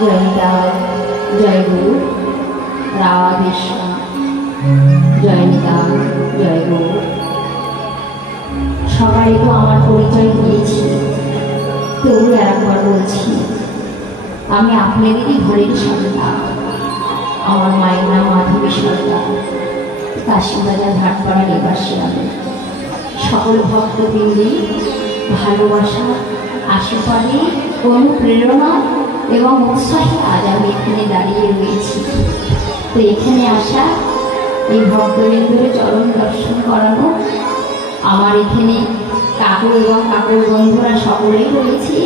জয় নিতাই, জয় গুরু, রাধে শ্যাম। জয় নিতাই, জয় গুরু। সবাই তো আমার পরিচয় দিয়েছি, তবু একবার বলছি, আমি আপনাদেরই ঘরের সন্তান। আমার মায়ের নাম মাধবী সরকার, কাশিবাজার ঘাটপাড়া নিবাসী আমি। সকল ভক্তবৃন্দের ভালোবাসা, আশীর্বাদে, অনুপ্রেরণা এবং উৎসাহে আজ আমি এখানে দাঁড়িয়ে রয়েছি। তো এখানে আসা, এই ভক্তবৃন্দের চরণ দর্শন করানো, আমার এখানে কাকু এবং কাকুর বন্ধুরা সকলেই রয়েছে,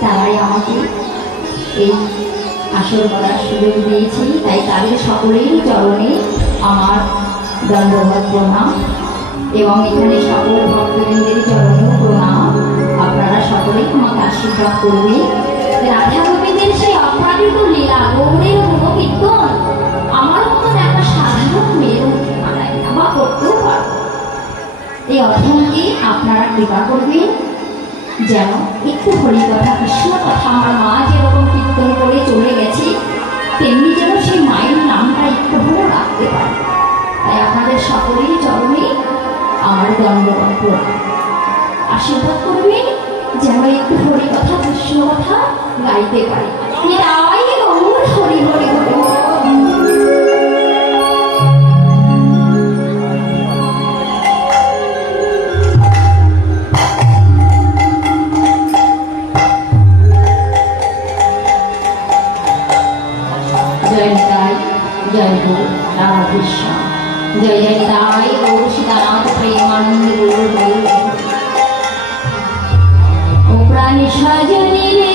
তারাই আমাকে এই আসর করার সুযোগ দিয়েছি। তাই তাদের সকলেই চরণে আমার দণ্ডবত প্রণাম এবং এখানে সকল ভক্তবৃন্দের চরণেও প্রণাম। আপনারা সকলেই আমাকে আশীর্বাদ করবে। রাধা গোবিন্দের সেই অপরাধিত লীলা, গৌরের গুণকীর্তন আমার মতন একটা সাধারণ মেয়ের উঠতে পারায় না বা করতেও পারব। এই অর্থনকে আপনারা কৃপা করবেন যেন একটু হরিকথা, কৃষ্ণ কথা আমার মা যেরকম কীর্তন করে চলে গেছে, তেমনি যেন সেই মায়ের নামটা একটু হলেও রাখতে পারে। তাই আপনাদের সকলেই চরণে আমার দণ্ডবত প্রণাম। আশীর্বাদ করবেন যেন একটু হরিকথা, কৃষ্ণ কথা গাইতে পারে। হরি হরি হরি হরি। জয় নিতাই, জয় গুরু, রাধে শ্যাম। জয় জয় নিতাই গৌর সীতানাথ প্রেমানন্দ গুরু গৌর। ও প্রাণ সজনী রে,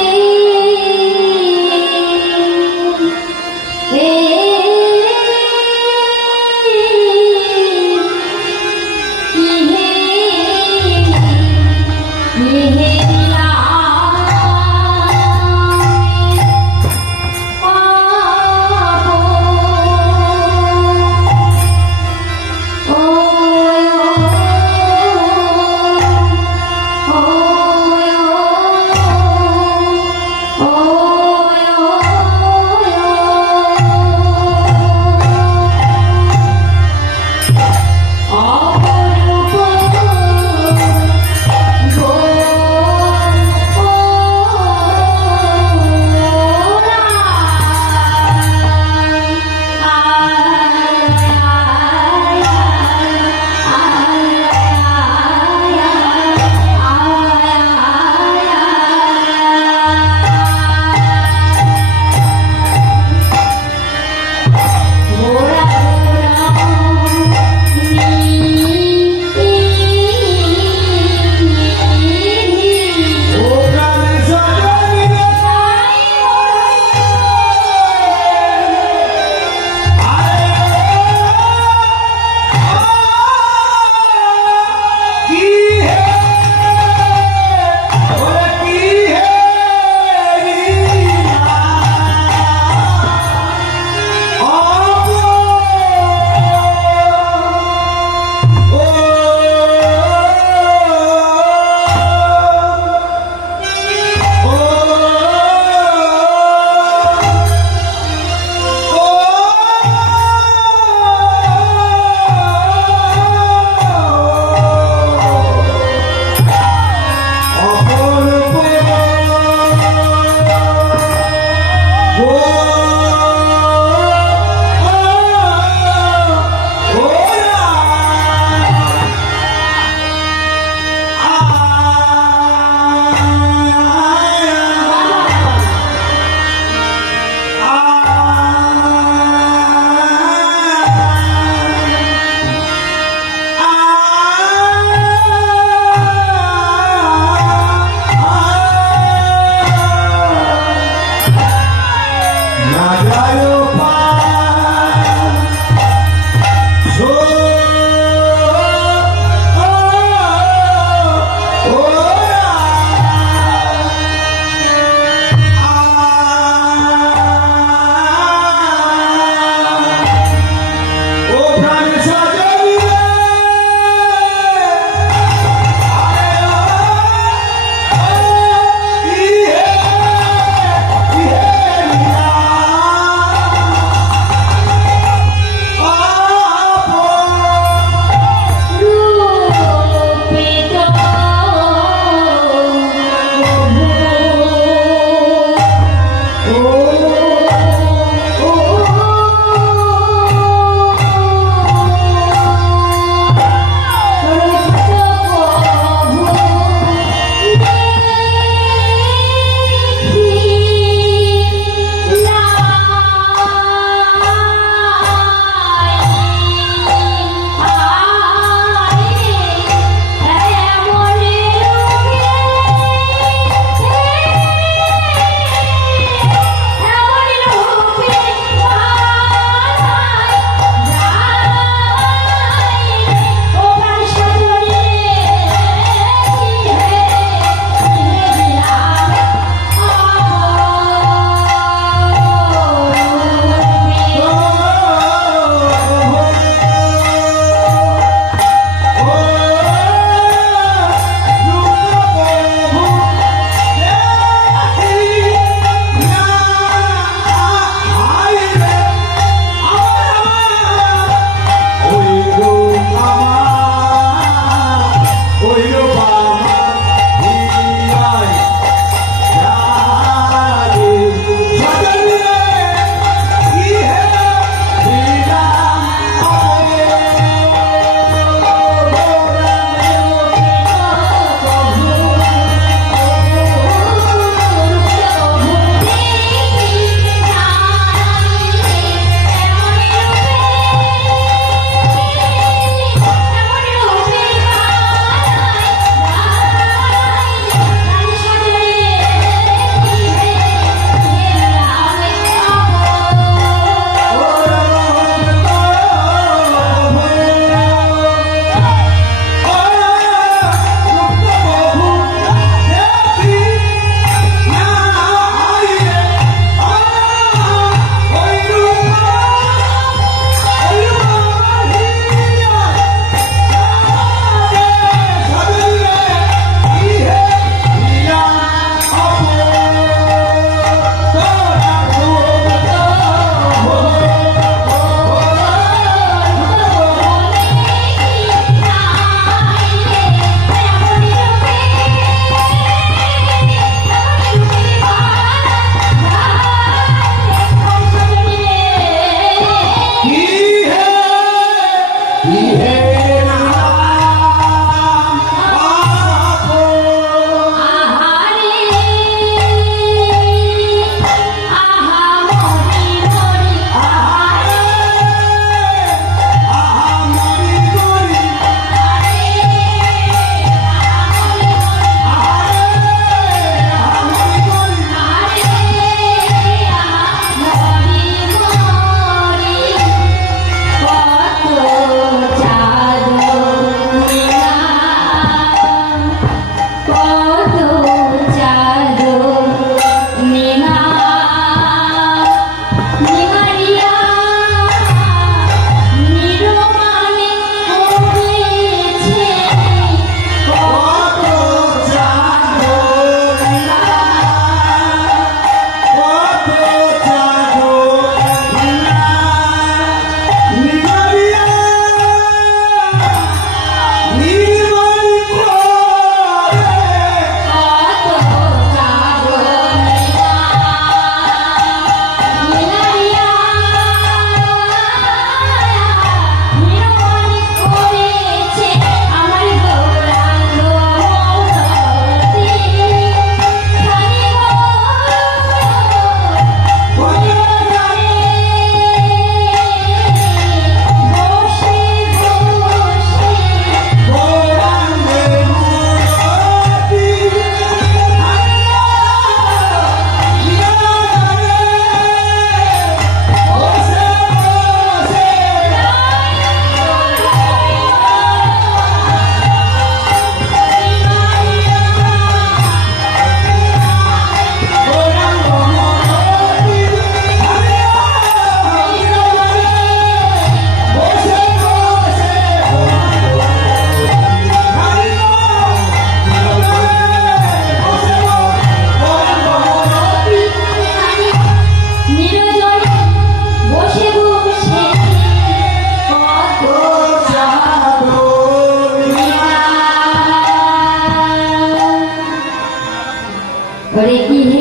ওরে কি হে